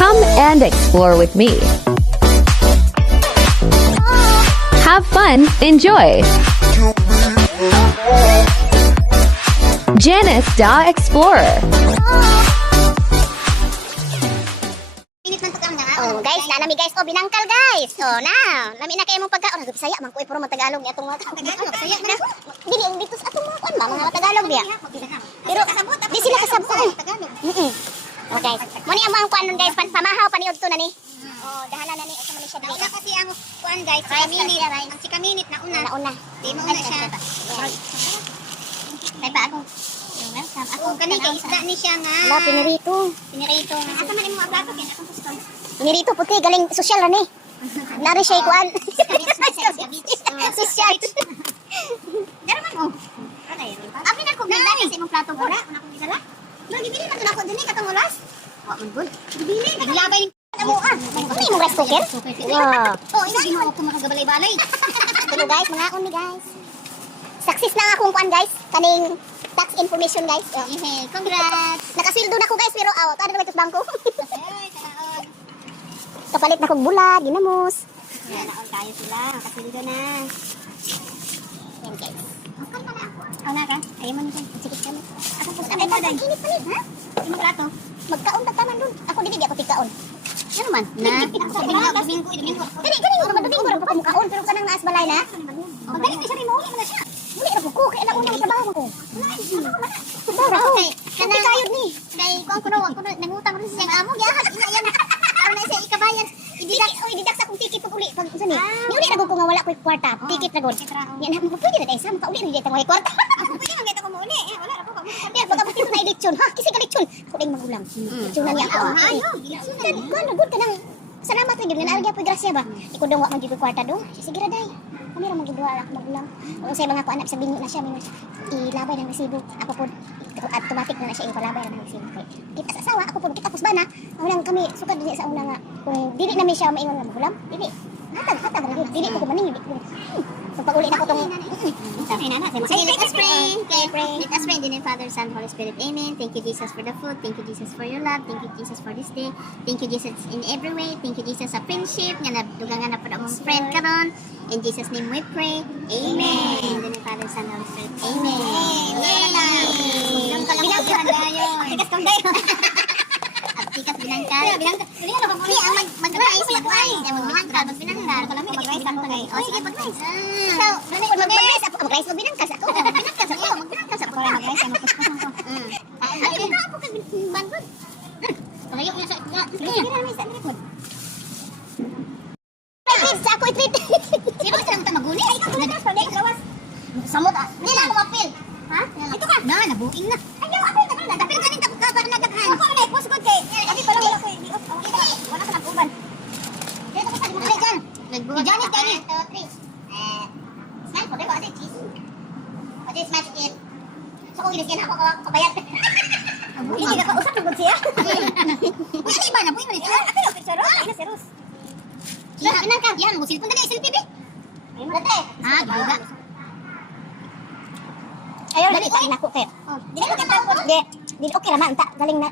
Come and explore with me. Have fun, enjoy. Janice the Explorer. Oh, guys, nami guys, oh binangkal guys. Oh, na. Nami na kayo mong pagkaon. Bisaya man ko puro Tagalog ni atong mga Tagalog. Bisaya man. Dili ang dito sa atong mga mga Tagalog diya. Pero di sila kasabot. Okay. Mo ni ang kuan nun guys, pamahaw paniud to na ni. Oh, dahalan na ni sa man siya. Nauna kasi ang kuan guys, 5 minutes. Ang 6 minutes na una. Nauna. Di mo na siya. Kay ba ako? Welcome. Ako kanina isda ni siya nga. La pinirito. Pinirito. Asa man imong plato kay akong gusto. Pinirito puti galing social ani. Nari siya kuan. Social. Dara man oh. Abi na ko ganda kasi imong plato ko. Una kong gisala. Magibili man ako dinhi katong oras. Wa man gud. Gibili. Naglabay mo ah. Ano imong rice cooker? Wow. Oh, ina mo ako makagabalay-balay. Hello guys, mga on ni guys. Success na akong kuan guys. Kaning tax information guys. Congrats. Nakasildo na ko guys pero aw, ano ba ito sa bangko? Kapalit na kong bulag, ginamos. Yan, naon kayo sila. Nakasildo na. Yan guys. Makan pa na ako. Ako na ka? Ayaw mo nito. Sikit ka na. Ako po sa akin pa din. Init pa rin. Ha? Yung plato. Magkaon pa taman dun. Ako hindi ako tigkaon. Ano man? Na? Domingo. Gani, domingo rin pa kumakaon. Pero kanang naas balay na. Magalit na siya rin. Mahuli mo na siya. Muli na ko. Kaya na unang trabaho ko. Sobra ko. Kanang kayod ni. Kay kung ako nangutang rin siya ang amo. Yahat. Yan. Ano na siya ikabayan. Ididak sa akong ticket pag uli. Pag saan eh. Uli na ko nga wala ko kwarta. Ticket na god. Yan. Pwede na tayo sa. Makauli rin dito mga kwarta. Pwede nga dito ko mauli. Wala na po ka. Yan. Pagkabot dito na eleksyon. Ha? Kasi ka eleksyon. Ako na yung magulang. Eleksyon na niya ako. Kuano good ka nang. Salamat rin. Nalagyan po grasya ba? Ikaw daw wak mag-ibig kwarta doon. Sige ra day. Kami ra mag-ibig ako magulang. Kung sa mga kuanak sa binyo na siya. Ilabay ng resibo. Ako po. Automatic na siya ipalabay ng resibo. Kita sa asawa. Ako po. Kita po ba na? Unang kami sukad din sa una nga. Kung dili namin siya maingon nga magulang. Dili. Hatag. Dili ko kumaning. So pag uli na ko itong... Say, let us pray. Let us pray in the name of Father, Son, Holy Spirit. Amen. Thank you, Jesus, for the food. Thank you, Jesus, for your love. Thank you, Jesus, for this day. Thank you, Jesus, in every way. Thank you, Jesus, sa friendship. Nga nadugangan na po na mong friend karon. In Jesus' name we pray. Amen. In the name of Father, Son, Holy Spirit. Amen. Tikas kang dayo. Tikas binangkal. Hindi, ang mag-rice. Mag-rice ang tagay. O, sige, mag-rice. So, mag-rice. Mag-rice mo binangkas ako. Binangkas ako. Mag-binangkas ako. Mag-rice ang ano, ito ako kag-banbon. Palayo ko na sa... Sige na namin sa likod. Sa ako i-treat. Sino ba silang tamaguli? Ay, ikaw tumitas. Pwede ikaw gawas. Samot ah. Hindi na ako mapil. Ha? Ito ka. Na, nabuing na. Ayaw, apil na ka na. Pero ganin ka para nagdaghan. Ako na, post good kay. Kasi pala wala ko eh. Wala ka nag-uban. Dito ko sa limang dyan. Si Janet Kenny. 1, 2, 3. Smile po. Dito kasi cheese. Kasi smash it. So kung giniskin ako kabayat. Hindi ka kausap ng siya. Uy, ano iba na? Buhay mo na siya. Apil, apil, si Rose. Ayun na si Rose. Yan ka. Yan, musilpon na na. Silpi, bi. Ayun mo na tayo. Ah, buga. Ayaw, dali tayo nako kayo. Dili ko kita po. Dili okay naman. Galing na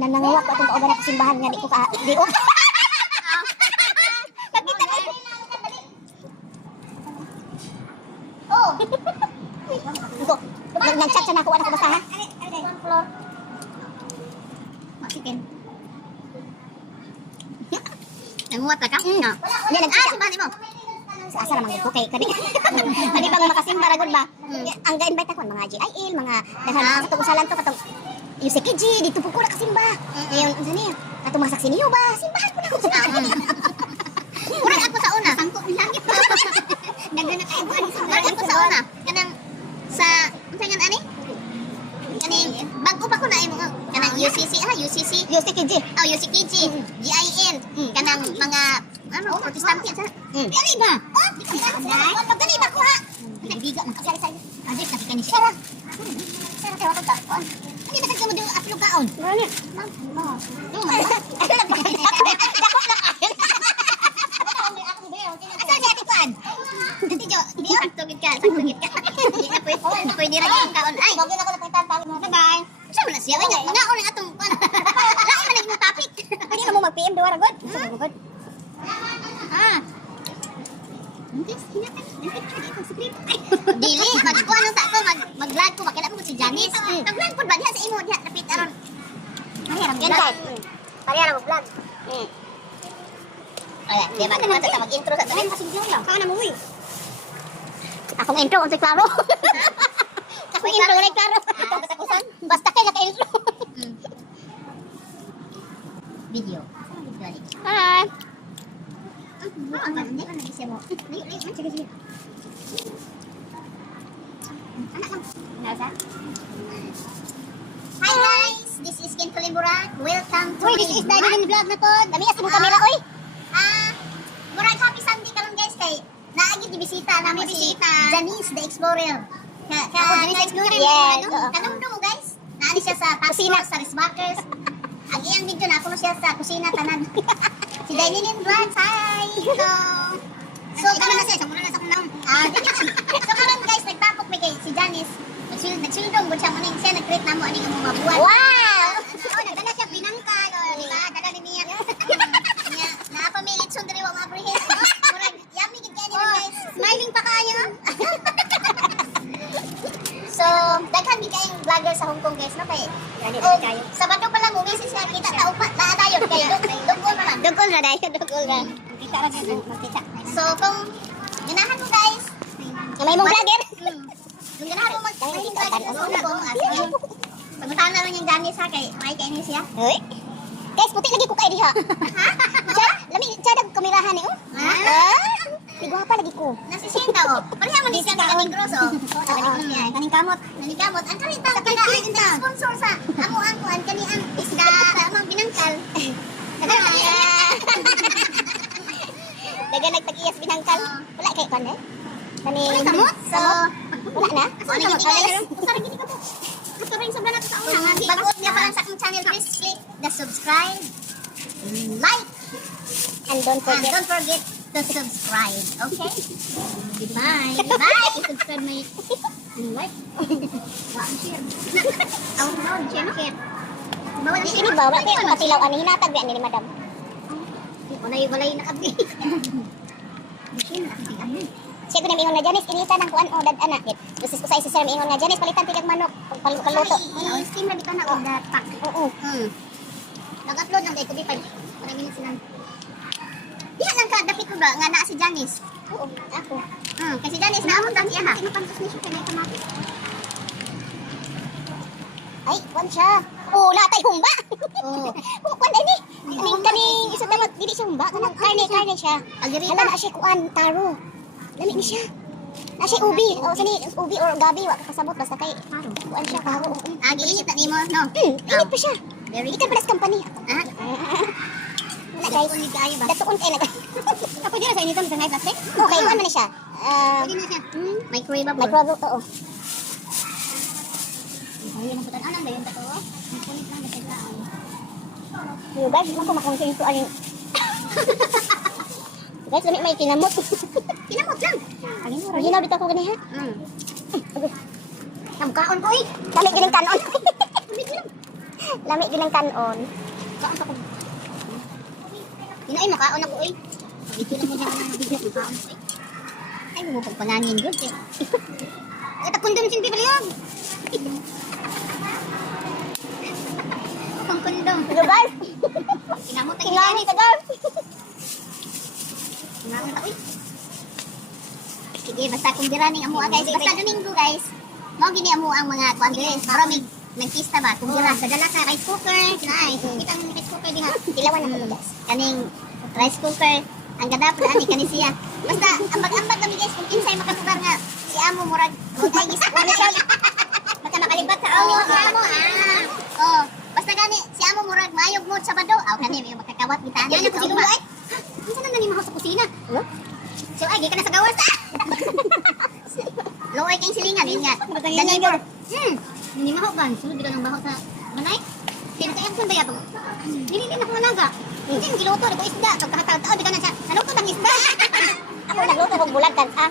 nangawak ko itong kauban ako simbahan nga. Di ko ka... Di ko. Nakita ka. Oh. Ito. Nag-chat siya na ako. Ano ko basta ha? Floor. Maksikin. Nanguwat ka? Hindi, nag-chat. Simbahan mo. Sa asa naman ko kay kani bang makasimba ra gud ba ang ga-invite ako mga GIL mga dahan sa tugusalan to katong UCKG dito po ko nakasimba ngayon unsa niya katong mga saksi niyo ba simbahan ko na ko kurang ako sa una sangko langit daghan na kay buwan kurang ako sa una kanang sa unsa nga ani kaning bago pa ko na imo kanang UCKG GIL kanang mga ano, protestante sa. Dili ba? Oh, pagdali ba ko ha? Bibiga man kasi sa. Adi kasi kani siya. Sara tayo ka ta. Hindi ba kasi mo di aplo kaon? Gani. Ma'am. Asa niya tipan? Dito jo, di sakto gid ka. Di na pwede ra yung kaon. Ay, bagay na ko napitan pa mo. Bye. Sa man siya. Ay, nga on atong. Lain man yung topic. Pwede ka mo mag-PM duwa ra gud. Gud. Guys, hinatay. Nag-picture dito sa clip. Dili, magkuha nung sa ako, mag-vlog ko, makita mo si Janice. Nag-vlog po ba diha sa imo diha, tapit aron. Pariya mo vlog. Ayan, di ba naman sa mag-intro sa tanin? Kaya na mo uy. Akong intro, unsay klaro. Akong intro, unsay klaro. Basta kayo naka-intro. Video. Hi. Ang ganda ka nag-isya mo. Sige. Anak lang. Nasa? Hi guys! This is Ken Kaliburak. Welcome to this is Daniel Vlog na po. Dami as mong kamera, oy! Murag happy Sunday karon guys kay naagid di bisita namin si Janice the Explorer. Janice the Explorer. Yes. Kanumdum mo guys. Naani siya sa kusina sa Risbackers. Ang iyang video na ako siya sa kusina tanan. Si Daniel Vlog. Hi! So karon na siya. Muna na sa kunang. So karon guys, nagtapok may kay si Janice. Nagsuldong gud siya muning siya nag-create namo ani nga mga buwan. Wow! Nagdala siya binangkal, di ba? Dala ni niya. Napamilit sundari wa mabrihes. Murag yummy gid kay guys. Smiling pa kayo. So, daghan gid kayong vlogger sa Hong Kong guys, no kay. Kayo. Sabado pa lang mo message siya kita ta upat na dayon kay dugol ra. Dugol ra. Kita ra guys, makita. So, kung ganahan mo guys, may mong vlogger. Kung ganahan mo mag-vlogger sa Hong Kong, pagpuntahan na lang yung Janice ha, kay may kainin siya. Uy! Guys, puti lagi ko kayo diha. Ha? Lami, siya kamerahan eh, oh. Tigwapa lagi ko. Nasisinta, oh. Pareha man siya kaning gross, oh. Kaning kamot. Ang karita, kaya sponsor sa amuan ko, ang kaniang isda, amang binangkal. Daga nagtag-iyas binangkal. Wala kay kan eh? Kaning kamot? So, wala na? Wala na? Usarang gini ka po. Ito rin sobra natin sa una. Bagot niya pa lang sa akong channel, please click the subscribe, like, and don't forget to subscribe. Okay? Bye. Subscribe my like. Share. Share. Bawal ang share. Bawal kayo katilaw ani hinatag yan ni madam. Walay nakabi. Siya ko na mingon nga Janice, inita ng kuan o dad-anak. Gusto ko sa isa sir, mingon nga Janice, palitan tigag manok. Kaluto. Steam na dito na o pack. Oo. Nag-upload lang dahil ko 5 minutes lang. Diyan lang ka, dapit ko ba nga na si Janice? Oo, ako. Kasi Janice, naamon lang siya ha. Kinupantos niya siya, kaya kamatis. Ay, kuan siya. Oo, natay humba. Oo. Kuan ay ni. Kaning isa dapat, dili siya humba. Karne siya. Hala na siya kuan, taro. Lami ni siya. Na siya ubi. O sani ubi or gabi wa kasabot basta kay paro. Kuan siya paro. Giinit na nimo no. Init pa siya. Ika pala sa company. Wala guys. Datuon kay na. Ako dira sa inito sa plastic. Okay, kuan man siya. Pwede na siya. Microwave. Microwave oo. Ayun ang putan anan ba yun tato? Kulit lang kasi lang. Yo guys, ako makonsensya ko alin. Guys, lami may kinamot. Kinamot lang. Ginaw dito ko gani ha. Namkaon ko eh. Lami gining kanon. Lami gining kanon. Kaon ko. Inay makaon ako eh. Dito lang mo diyan na bigla makaon ko eh. Ay mo pagpananin gud eh. Ata kondom sin pipaliyog. Pang kondom. Hello guys. Kinamot ta guys. Kinamot ta uy. Sige, basta kung diraning amo guys. Basta Domingo guys. Mao gini amo ang mga kuan guys. Maraming nagkista ba? Kung dira sa dala ka rice cooker, nay. Kita mo rice cooker diha. Ilawan na mo guys. Kaning rice cooker ang ganda pa ani kani siya. Basta ambag-ambag kami guys kung kinsay makasugar nga si amo murag ay gisa ko siya. Basta makalibat sa amo si amo. Oh, basta gani si amo murag mayog mo sa bado. Aw kani may makakawat kita ani ko sino ay. Kinsa na nani mo sa kusina? So ay gikan na sa gawas. Loy kay silingan yun nga. Danibor. Hindi mahuban. Sunod ka ng baho sa manay. Sino kaya kung daya to? Dili na ko naga. Hindi mo giluto ko isda. Pagkahataw-taw di ka na siya. Naluto ng isda. Ako nagluto kong bulag kan sa.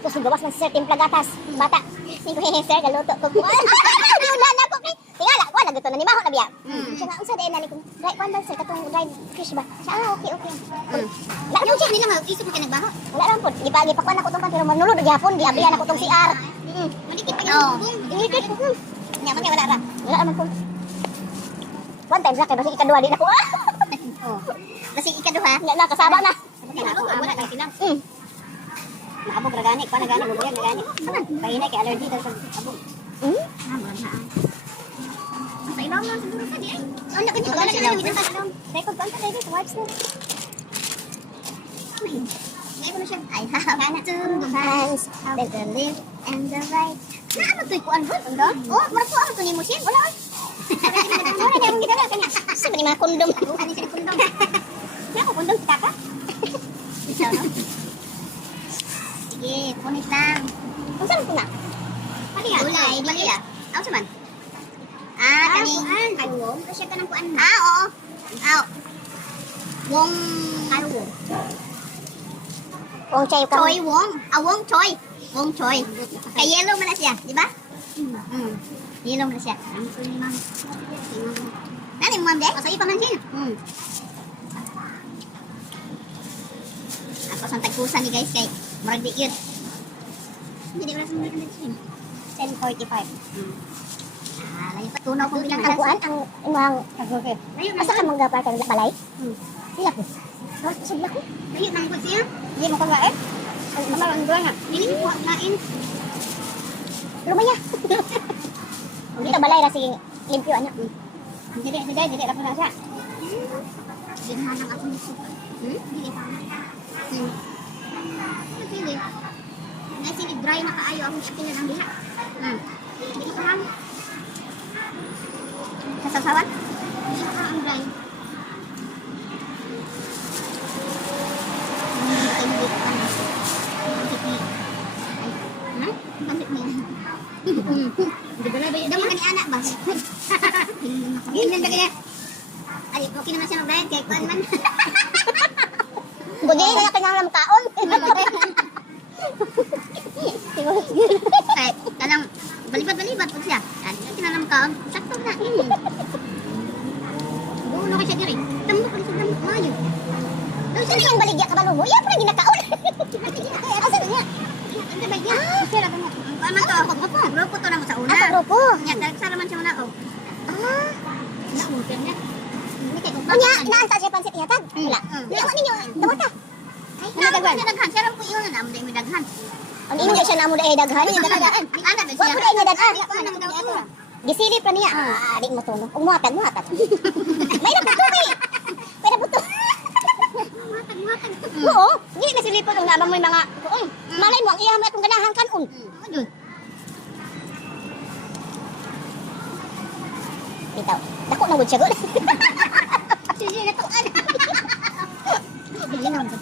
Tapos gawas ng sir timpla gatas. Bata. Sino ko sir galuto ko. Wala na ko. Tingala ko wala gito na ni maho na biya. Siya nga unsa day nani ko. Dry one sir katong dry fish ba? Siya okay. La mo siya nila isip mo kay nagbaho. Wala ra pud. Gipakuan ako tong kan pero manulod gyapon giabrihan ako tong CR. Malikit pa yung bubong. Malikit. Nya man wala ra. Wala man pud. One time ra kay basi ikaduha di na ko. Oh. Basi ikaduha. Nya na kasaba na. Wala na tinang. Naabog ra gani, pa na gani, bubuyag na gani. Pahinay kay allergy daw sa abog. Sa ilaw na siguro ka di ay. Ano kanya wala na ilaw. Record pa ta dito, wipes na. Ay ko na siya. I have to the hands, the left and the right. Ano to kuan bro? Oh, mara ko ano to ni mo siya? Wala. Wala na yung gitara kanya. Sa ni mga kondom. Ano siya kondom? Kaya ko kondom kita ka? Bisa no? Sige, punit lang. Kung saan po na? Paliya. Ulay, paliya. Ako sa man? Kaning kalwong. Kasi ka ng kuan na. Oo. Wong. Kalwong. Wong choy. Choy wong. Wong choy. Wong choy. Kay yellow man na siya, di ba? Yellow man na siya. Ano ko ni ma'am? Nani mo ma'am de? O sa ipa man siya. Ako sa tagpusan ni guys kay murag di yun. Hindi wala sa mga kanil 10:45. Layo pa tunaw kung bilang kakuan ang imong pag-okay. Asa ka mong gapar kang balay? Sila ko. Subla ko. Layo nang ko siya. Di mo kagaet. Ang mamarang nga. Dili ko nain. Lumaya. Dito balay ra sige limpyo ana. Dili ra pa na siya. Ginhanang ako ni suka. Dili pa. Dili. Nasi dry na kaayo ang chicken na lang diha. Dili pa lang. Sasawan? Dili pa ang dry. Hindi ba na ba yun? Daw mga ni anak ba? Ganyan ba kaya? Ay, okay naman siya magbayad kay kuan man. Bugay na kanyang kaon. Ay, kanang balibat po siya. Yan, kinalam kaon. Sakto na. Buno ka siya diri. Tambok ka siya tambok mayo. Daw siya yung baligya ka balumo. Iya pa ginakaon. Asa niya? Ante ba niya? Sira ka mo. Ano to? Grupo to na mo sa una. Grupo. Nya, sa naman siya una oh. Nauntin niya. Anya, inaanta siya pansit ihatag. Wala. Wala ninyo. Dawata. Ay, daghan. Siya lang po yun na amo day daghan. Ang inyo siya na amo day daghan. Yung daghan. Ana ba siya? Wa po day daghan. Ano mo daw? Gisilip pa niya. Di mo tuno. Ug muhatag. May nabuto. May nabuto. Muhatag. Oo. Di na silipon ang naman mo yung mga malay mo ang iya mo atong ganahan kanon. Ano? Bitaw. Dako na gud siya gud. Sige na to. Dili naman ko.